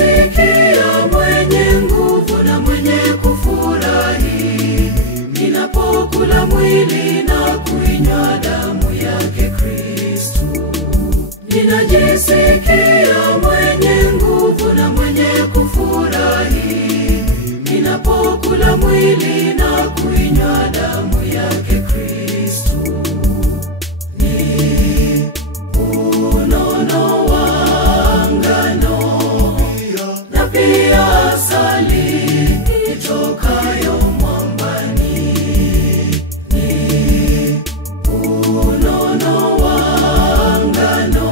Ninajisikia mwenye nguvu na mwenye kufurahi ninapokula mwili na kuinywa damu yake Kristo. Ninajisikia mwenye nguvu na mwenye kufurahi ninapokula mwili na kuinywa damu yake Kristo. Ni unono wa ngano na pia asali itokayo mwambani. Ni unono wa ngano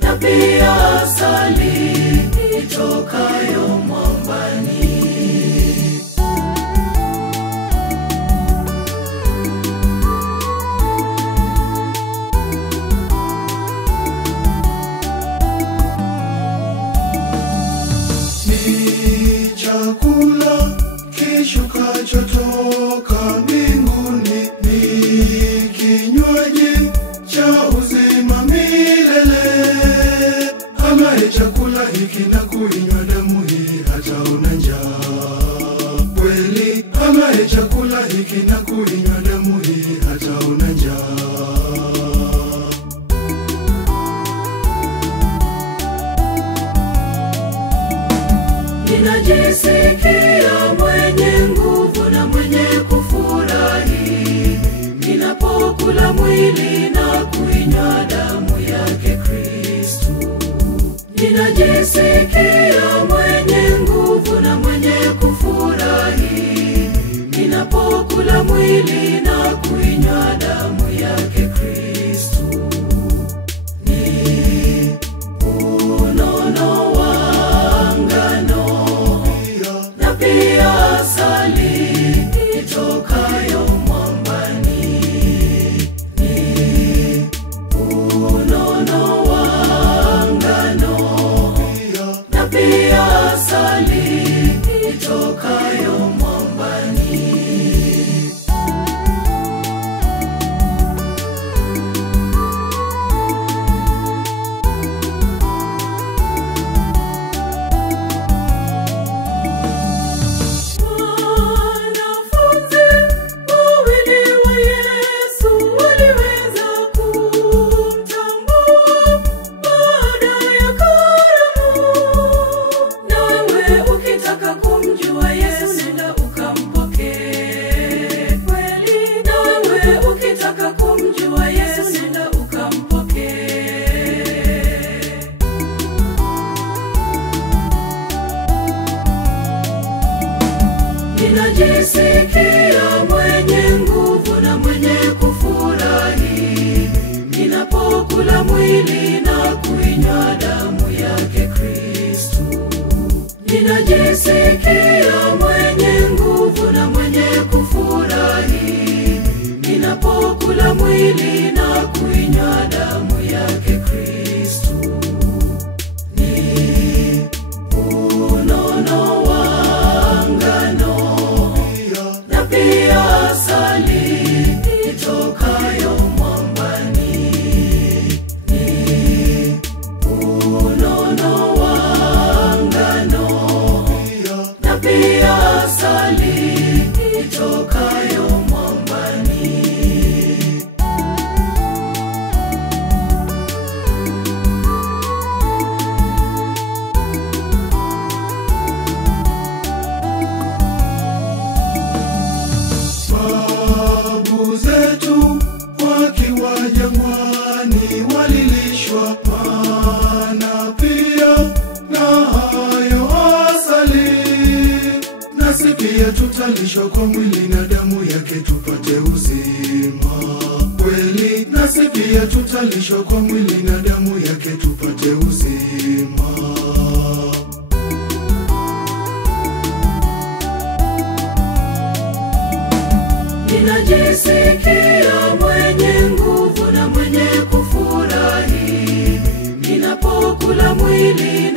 na pia asali itokayo mwambani. Ni chakula kishukacho toka mbinguni, ni kinywaji cha uzima milele. Alaye chakula hiki na kuinywa damu hii hataona njaa. Kweli alaye chakula hiki na kuinywa damu hii hataona njaa. Ninajisikia mwenye nguvu na mwenye kufurahi ninapokula mwili na kuinywa damu yake Kristo. Ninajisikia mwenye nguvu na mwenye kufurahi ninapokula mwili na kuinywa damu yake Kristo. Ni unono wa ngano na pia asali itokayo mwambani. Ni unono wa ngano na pia asali itokayo mwambani. Wanafunzi wawili wa Yesu waliweza kumtambua baada ya karamu. Nawe ukitaka kumjua Yesu nenda ukampokee. Kweli nawe ukitaka kumjua Yesu nenda ukampokee. Ninajisikia mwenye nguvu na mwenye kufurahi ninapokula mwili na kuinywa damu yake Kristo. Ninajisikia mwenye nguvu na mwenye kufurahi ninapokula mwili na kuinywa damu yake Kristo. Ni unono wa ngano na pia asali itokayo mwambani. Ni unono wa ngano na pia asali itokayo mwambani. Babu zetu wakiwa jangwani walilishwa mana pia na hayo asali. Nasi pia tutalishwa kwa mwili na damu yake tupate uzima. Kweli nasi pia tutalishwa kwa mwili na damu yake tupate uzima. Ninajisikia mwenye nguvu na mwenye kufurahi ninapokula mwili